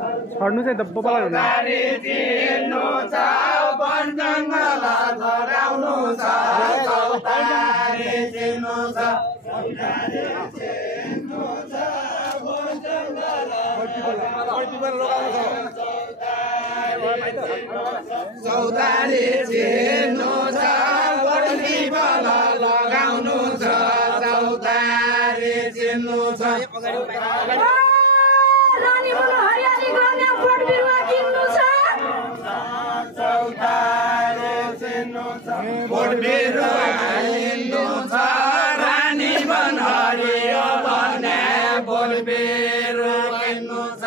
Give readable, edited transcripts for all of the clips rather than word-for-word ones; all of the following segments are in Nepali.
छड्नु चाहिँ दब्ब पलायो भने चिन्नु छ वन जङ्गल लगाउनु छ चौतारी चिन्नु छ चौतारी चिन्नु छ बल लगाउनु छ चौतारी चिन्नु छ रानी मन हरियाली गर्ने बोट बिरुवा किन्नु छ चौतारी चिन्नु छ बोट बिरुवा किन्नु छ रानी मन हरियो गर्ने बोट बिरुवा किन्नु छ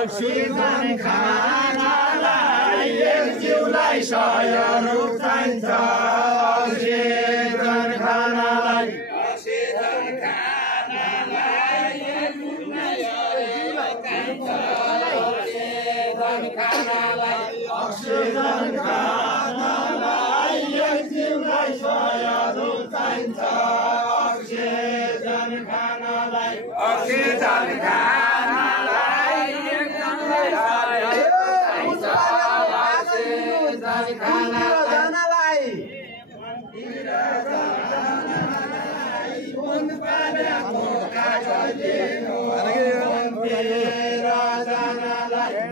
अक्सिजन खानालाई एक जिउलाई सहयोग चाहिन्छ अक्सिजन खानालाई अक्सिजन खानालाई एक जिउलाई अक्सिजन खानालाई एक जिउलाई सहयोग चाहिन्छ अक्सिजन खानालाई अक्सिजन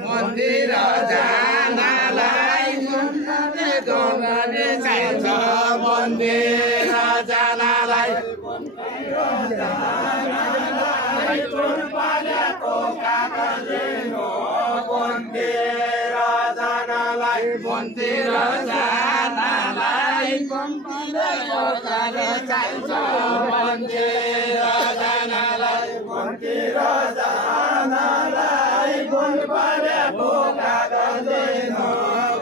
मन्दिर जानलाई चाहिन्छ मन्दिर जानलाई मन्दिर जानलाई चाहिन्छ मन्दिर जानलाई मन्दिर जानलाई गुण परेको कागज दिनु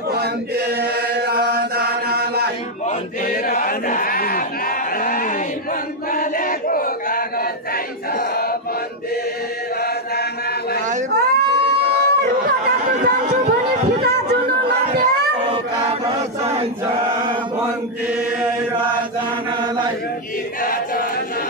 मन्दिर जानलाई मन्दिर जानलाई गुण परेको कागज चाहिन्छ मन्दिर जानलाई जान्छु भने फिता चुनु कागज चाहिन्छ मन्दिर जानलाई फिता चुनु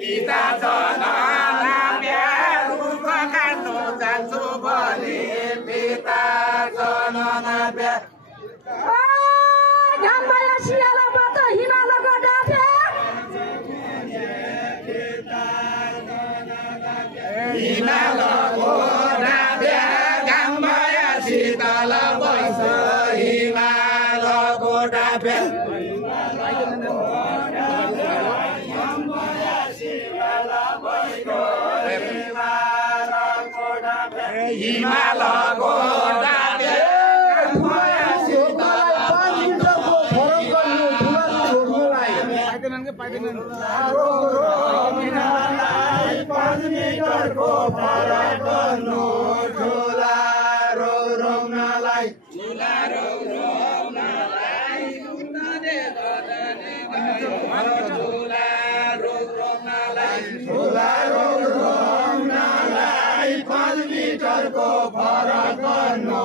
पिता जना प्यारो काट्नु जान्छु भने पिता जना घाममा शिलाबाट हिमालको डाँठे हिमालको डाँठे घाममा शीतल बस हिमालको डाँठे हिमालको डाँठे पाँच मिटरको फरक गर्नु ठुला रोक्नलाई ठुला रोक्नलाई ठुला रोक्नलाई 5 मिटरको फरक गर्नु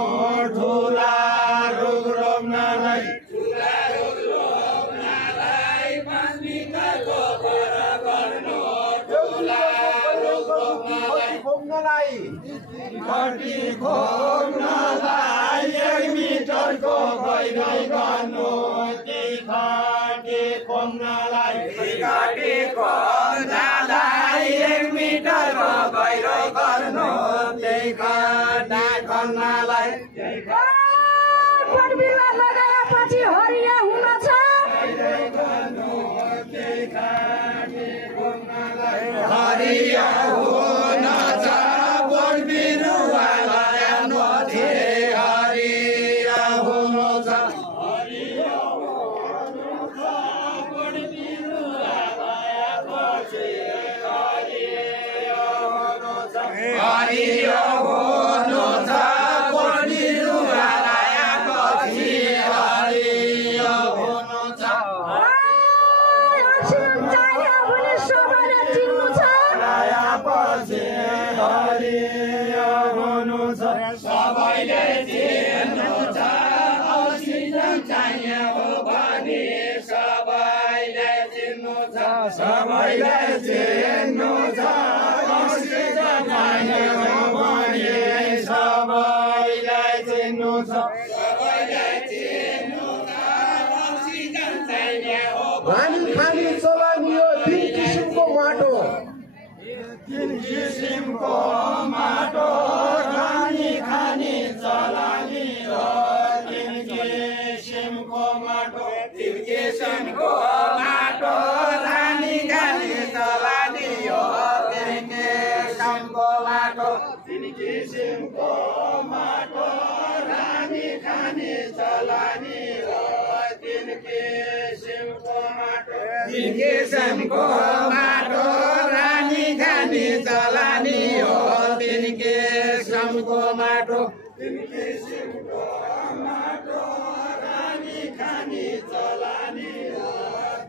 ठुला रोक्नलाई ठुला रोक्नलाई 5 मिटरको फरक गर्नु ठुला रोक्नलाई खटी खोक्नलाई 1 मिटरको गइगइ गर्नु खटी खोक्नलाई 1 मिटरको गइगइ गर्नु खटी खोक्नलाई पटबिरुवा लगाएपछि हरिया हुन छ हरिया हुन छ पटबिरुवा लगाउनु हरिया हुन छ हरियो हुनु छ बोट बिरुवा लगाएपछि हरियो हुनु छ अक्सिजन चाहियो भने सबैले चिन्नु छ लगाएपछि हरियो हुनु छ सबैले चिन्नु छ अक्सिजन चाहियो भने सबैले चिन्नु छ सबैले चिन्नु छ अक्सिजन चाहियो भने सबैले चिन्नु छ सबैले चिन्नु छ अक्सिजन चाहियो पानी खाने चलानी हो तीन किसिमको माटो तीन किसिमको माटो रानी खाने चलानी हो तीन किसिमको माटो तीन किसिमको माटो रानी खाने चलानी हो तीन किसिमको माटो तीन किसिमको माटो रानी खाने चलानी हो तीन किसिमको माटो तीन किसिमको माटो रानी खाने चलानी हो तीन किसिमको माटो तीन किसिमको माटो रानी खाने चलानी हो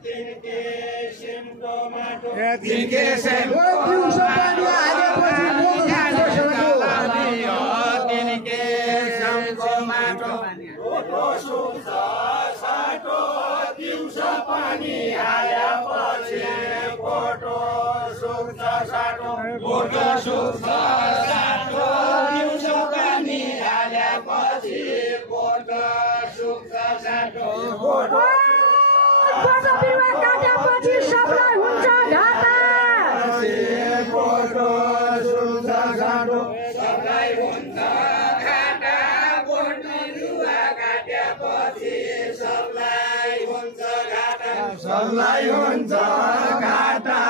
तीन किसिमको माटो तीन किसिमको दिउँसो पानी हालेपछि चलानी हो तीन किसिमको माटो बोटो सुक्छ साटो दिउँसो पानी हालेपछि बोटो सुक्छ साटो बोटो सुक्छ साटो दिउँसो पानी हालेपछि बोटो सुक्छ साटो बोटो बोट बिरुवा काटेपछि सबलाई हुन्छ घाटा बोटो सुक्छ साटो सबलाई हुन्छ घाटा बोट बिरुवा काटेपछि सबलाई हुन्छ घाटा सबलाई हुन्छ घाटा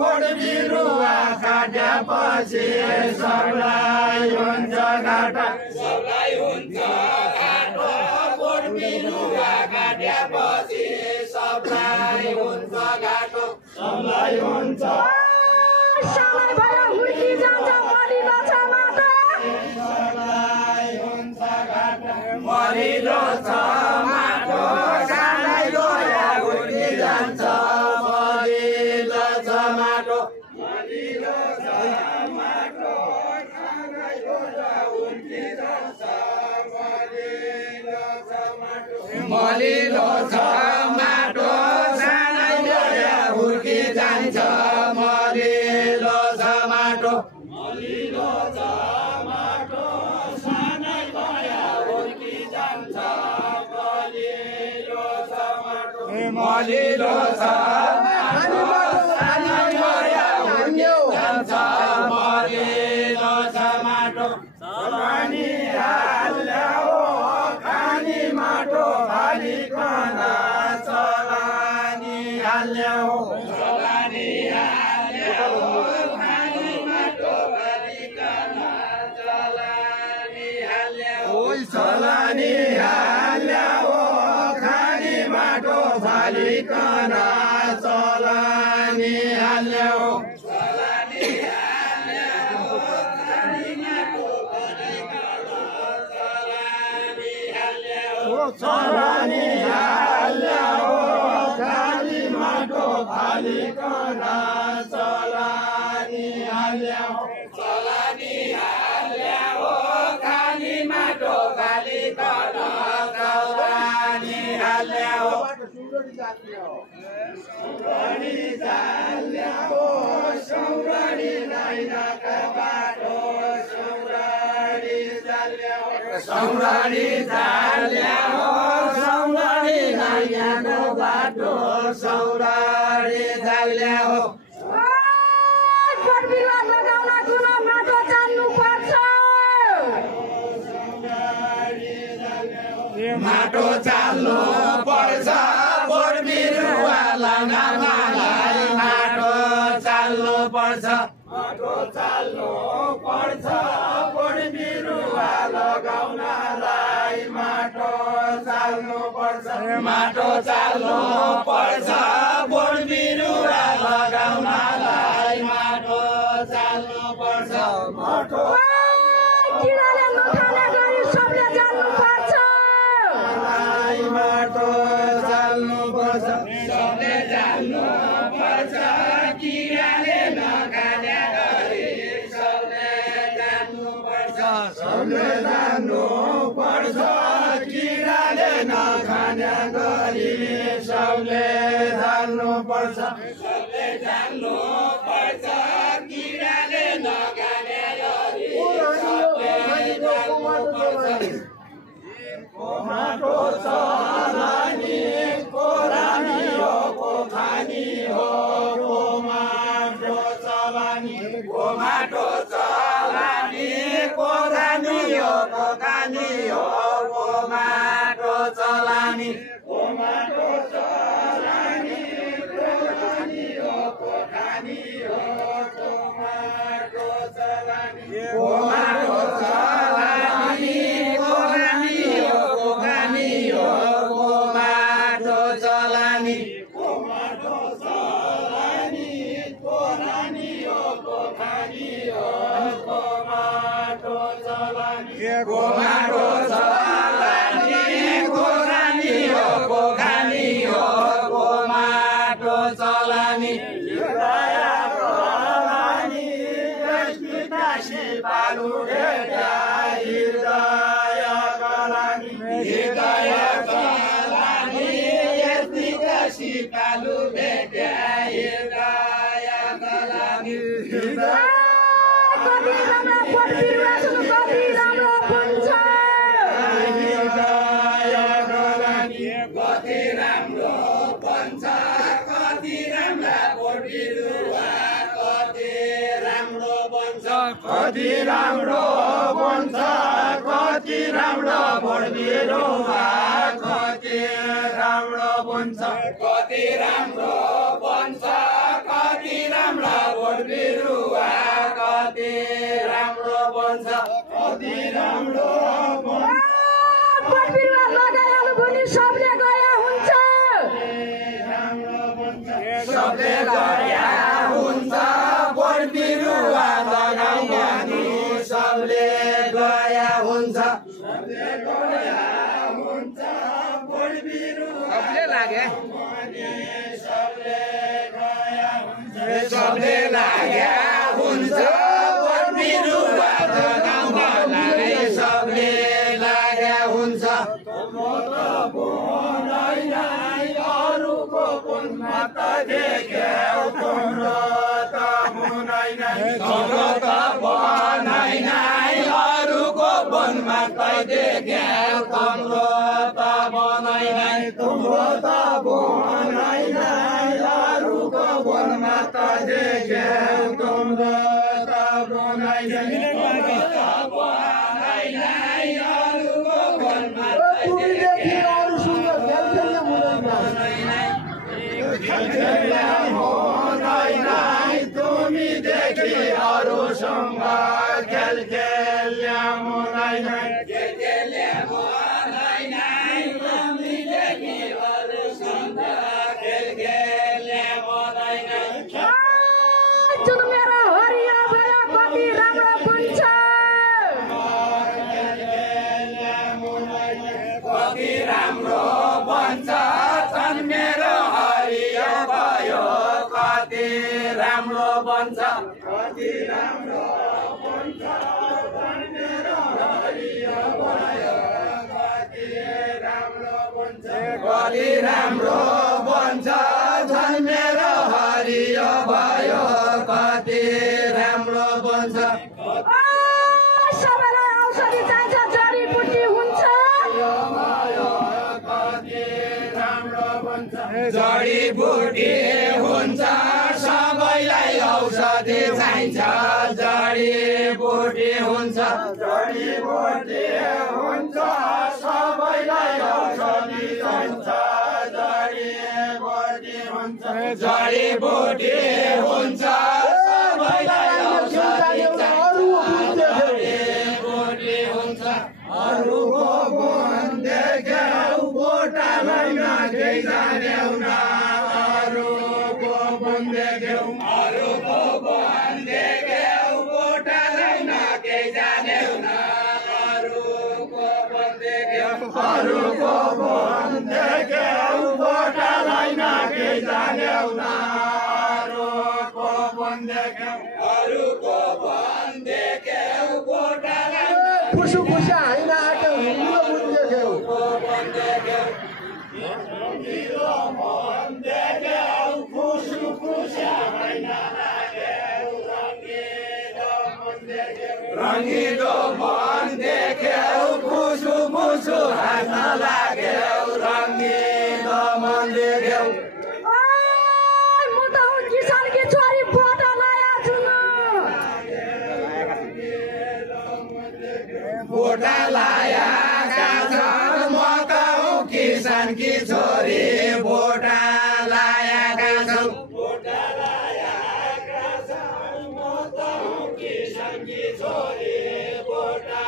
बोट बिरुवा काटेपछि सबलाई हुन्छ घाटा सबलाई हुन्छ घाटा बोट बिरुवा काटेपछि सबलाई हुन्छ घाटो सबलाई हुन्छ समय भयो हुर्की जान्छ मरिलो छ माटो सबलाई हुन्छ घाटा मरिलो छ माटो सानै लोया हुर्की जान्छ मरिलो छ माटो मरिलो छ माटो सानै लोया हुर्की जान्छ मरिलो छ माटो मरिलो छ माटो सानै लोया हुर्की जान्छ मरिलो छ माटो मरिलो छ माटो सानै लोया हुर्की जान्छ मरिलो छ माटो मरिलो छ माटो सानै लोया हुर्की जान्छ मरिलो छ माटो चलानी हाल्यो खानी माटो हालिकन चलानी हाल्यो चलानी हाल्यो खानी माटो हालिकन चलानी हाल्यो चलानी हाल्यो खानी माटो हालिकन चलानी हाल्यो चलानी हाल्यो खानी माटो हालिकन चलानी हाल्यो चलानी हाल्यो खानी माटो हालिकन चलानी हाल्यो चलानी हाल्यो खानी माटो हालिकन चलानी हाल्यो सौराडी जाल्यो सौराडी लाइनाका बाटो सौराडी जाल्यो सौराडी जाल्यो सौराडी लाइनाको बाटो सौराडी जाल्यो बोट बिरुवा लगाउन कुन माटो जान्नु पर्छ माटो चाल्नु पर्छ बोट बिरुवा लगाउनलाई माटो चाल्नु पर्छ माटो चाल्नु पर्छ बोट बिरुवा लगाउनलाई माटो चाल्नु पर्छ माटो चाल्नु पर्छ बोट बिरुवा लगाउनलाई माटो चाल्नु पर्छ किराले नखाने गरी सबले जान्नुपर्छ माटो चाल्नुपर्छ सबले जान्नुपर्छ किराले नखाने गरी सबले जान्नुपर्छ सबले जान्नुपर्छ किराले नखाने गरी सबले जान्नुपर्छ सबले जान्नुपर्छ किराले नखाने गरी सबले जान्नुपर्छ माटो चलानी कोरानी हो कोखानी हो माटो चलानी माटो चलानी कोरानी हो कोखानी हो माटो चलानी माटो चलानी कोरानी हो कोखानी हो माटो चलानी माटो चलानी कोरानी हो कोखानी हो माटो चलानी माटो चलानी कोरानी हो कोखानी हो माटो चलानी माटो चलानी कोरानी हो कोखानी हो माटो चलानी पालु भेट्या हृदय गलानी हृदय गलानी यति कसी पालु भेट्या हृदय गलानी कति राम्रो पढिरहेको छु कति राम्रो हुन्छ हृदय गलानी कति राम्रो बन्छ कति राम्रा बोटबिरुवा कति राम्रो बन्छ कति राम्रो बन्छ कति राम्रो बोटबिरुवा कति राम्रो बन्छ कति राम्रो बन्छ कति राम्रा बोटबिरुवा कति राम्रो बन्छ कति राम्रो पढबिरुवा लगाइहाल्नु भने सबले गया हुन्छ सबले गया हुन्छ बोटबिरुवा लगाउनु सबले गया हुन्छ सबले गया हुन्छ बोटबिरुवा सबले लाग्यो सबले गया हुन्छ सबले लाग्या हुन्छ बोटबिरुवा लगाउनु लागि सबले लाग्या हुन्छ अरूको पुनमा त देख्यौ तिम्रो त हुनै नै तिम्रो त बनाइ नै अरूको पुनमा त देख्यौ तिम्रो त बनाइ नै तिम्रो त बनाइ नै अरूको पुनमा त देख्यौ तिम्रो त बनाइ नै तिम्रो त बनाइ नै अरूको पुनमा त देख्यौ तुमी देखि अरूसँग खेल खेल्दै नै तुमी देखि अरूसँग खेल खेल्दै नै जुन मेरो हरिया भया कति राम्रो बन्छ कति राम्रो बन्छ छन् मेरो हरिया भयो कति राम्रो बन्छ कति राम्रो बन्छ छन् मेरो हरिया भयो कति राम्रो बन्छ कति राम्रो बन्छ छन् मेरो हरिया भयो कति राम्रो बन्छ सबैलाई औषधि चाहिन्छ जडीबुटी हुन्छ जडीबुटी हुन्छ सबैलाई औषधि चाहिन्छ जडीबुटी हुन्छ जडीबुटी हुन्छ सबैलाई औषधि चाहिन्छ जडीबुटी हुन्छ जडीबुटी हुन्छ सबैलाई औषधि चाहिन्छ जडीबुटी हुन्छ अरूको गुण देख्यौ गोटालाई नखेइ जान्यौ न अरूको गुण देख्यौ गोटालाई अरूको फोन देख्यौ भोटालाई नाके जान्यौ न अरूको फोन देख्यौ अरूको फोन देख्यौ भोटालाई फुसु फुसा हैन आटे हिरो मुन देख्यौ फोन देख्यौ हिरो फोन देख्यौ फुसु फुसा हैन रंगीलो मन देख्यौ फुसु फुसु हाँस्न लाग्यौ रंगीलो मन देख्यौ म त हो किसानकी छोरी भोटालाई आछु न भोटा लाएका छन् म त हो किसानकी छोरी भोटा लाएका छन् भोटा लाएका छन् म त हो किसानकी छोरी भोटा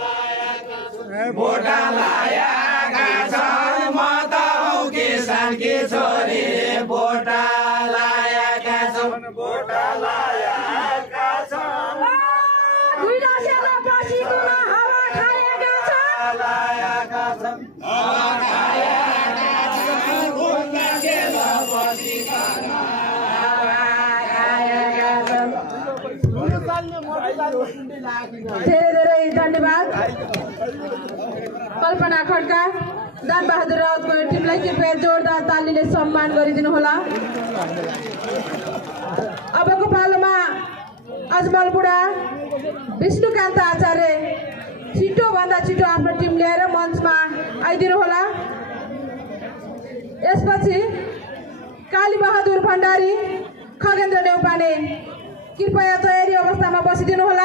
लाएका छन् भोटा लाएका छन् म त हो किसानकी छोरी भोटा लाएका छन् भोटा लाएका छन् दुई दशैँमा बसिकन हावा खाएका छन् लाएका छन् हावा खाएका छन् भोटा गेल बसिकन हावा खाएका छन् धेरै धन्यवाद कल्पना खड्का दान बहादुर राउतको टिमलाई कृपया जोरदार तालीले सम्मान गरिदिनु होला। अबको पालोमा अजमल बुढा विष्णुकान्त आचार्य छिटोभन्दा छिटो आफ्नो टिम लिएर मञ्चमा आइदिनु होला। यसपछि काली बहादुर भण्डारी खगेन्द्र नेउपाने कृपया तयारी अवस्थामा बसिदिनु होला।